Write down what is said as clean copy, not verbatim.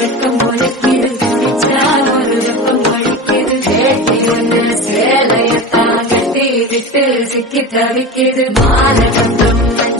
வெக்கம் ஒழிக்குது, பிச்சான் ஒரு வெப்பம் ஒழிக்குது. வேட்டி ஒண்ணு சேலையத்தான் கட்டி விட்டு சிக்கி தவிக்குது. மாலை வந்தோம்